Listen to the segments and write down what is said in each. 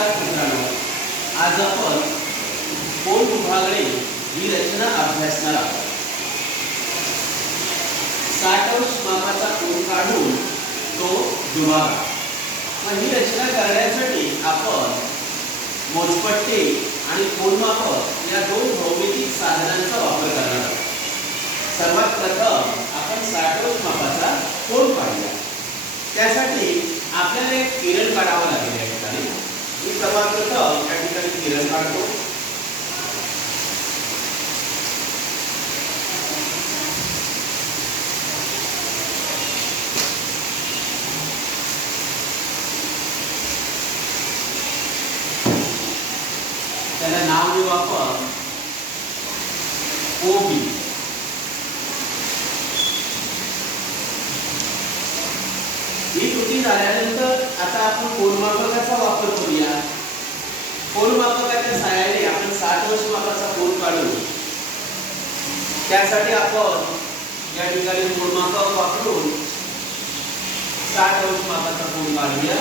नमस्कार मित्रांनो आज आपण कोण विभागणे ही रचना अभ्यासणार आहोत. साठ अंश मापाचा कोण काढून तो दुभागा मग ही रचना करण्यासाठी आपण मोजपट्टे आणि कोणमापक या दोन भौमितिक साधनांचा वापर करणार आहोत. सर्वात प्रथम आपण साठ अंश मापाचा कोण काढूया त्यासाठी आपल्याला एक किरण काढावं लागेल या ठिकाणी. मी सर्वात प्रथम या ठिकाणी किरण काढतो त्याला नाव देऊ आपण ही कृती झाल्यानंतर आता आपण कोनमापकाचा वापर करूया. कोनमापकाच्या सहाय्याने आपण साठ वर्ष मापाचा कोन काढू त्यासाठी आपण या ठिकाणी कोनमापक वापरून साठ अंश मापाचा कोन काढूया.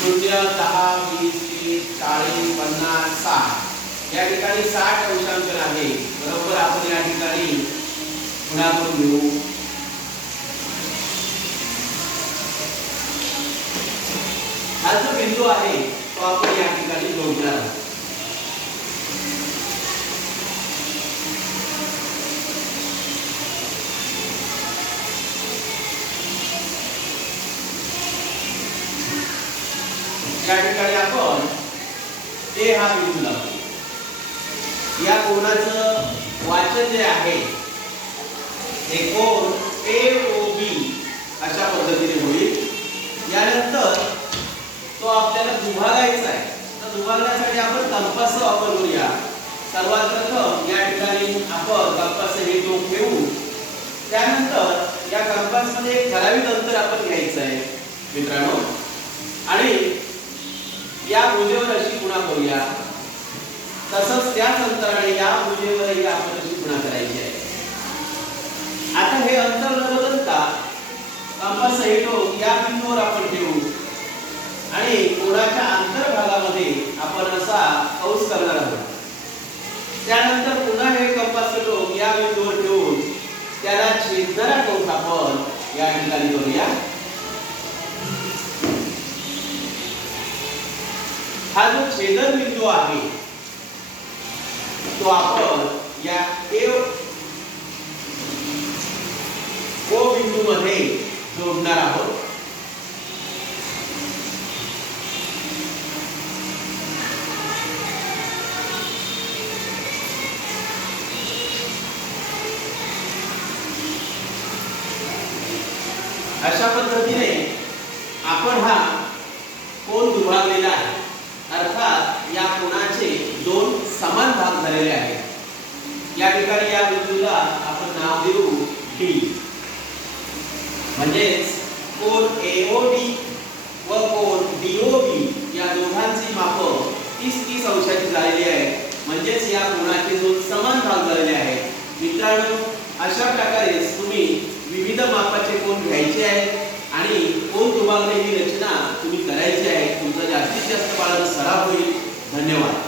शून्य दहा वीस तीस चाळीस पन्नास साठ. या ठिकाणी साठ अंशांकन आहे. बरोबर आपण या ठिकाणी पुन्हा घेऊ हा जो बिंदू आहे तो आपण या ठिकाणी जोडणार आहोत या ठिकाणी आपण ए हा बिंदू लावतो. या कोणाचं वाचन जे आहे हे कोण ए ओ बी अशा पद्धतीने होईल. यानंतर तो आपल्याला दुभागायचा आहे. तर दुभागण्यासाठी आपण कंपास वापर करूया. सर्वात प्रथम या ठिकाणी आपण कंपास हे दोन ठेवू. त्यानंतर या कंपासमध्ये एक ठराविक अंतर आपण घ्यायचं आहे मित्रांनो. आणि या भुजेवर अशी गुणा करूया. तसंच त्याच अंतराने या भुजेवरही आपण अशी गुणा करायची आहे. आता हे अंतर न बदलता कंपास या बिंदूवर आपण ठेवू. आणि कोणाच्या अंतर्भागामध्ये आपण असा कंस करणार आहोत. त्यानंतर पुन्हा हे कंपास या बिंदूवर ठेवून त्याला छेदणारा कंस आपण या ठिकाणी करूया. हा जो छेदन बिंदू आहे तो आपण या ए ओ बिंदू मध्ये जोडणार आहोत. अशा पद्धतीने आपण हा कोण दुभागलेला आहे अर्थात या कोणाचे दोन समान भाग झालेले आहेत या ठिकाणी या बिंदूला आपण नाव देऊ डी म्हणजेच कोण एओडी व कोण डीओबी या दोघांची माप तीस तीस अंशाची झालेली आहे म्हणजेच या कोणाचे दोन समान भाग झालेले आहेत. मित्रांनो अशा प्रकारे तुम्ही विविध मापाचे कोण घ्यायचे आहेत आणि कोण दुभागणे ही रचना तुम्ही करायची आहे तुमचा जास्तीत जास्त पालन सराव होईल. धन्यवाद.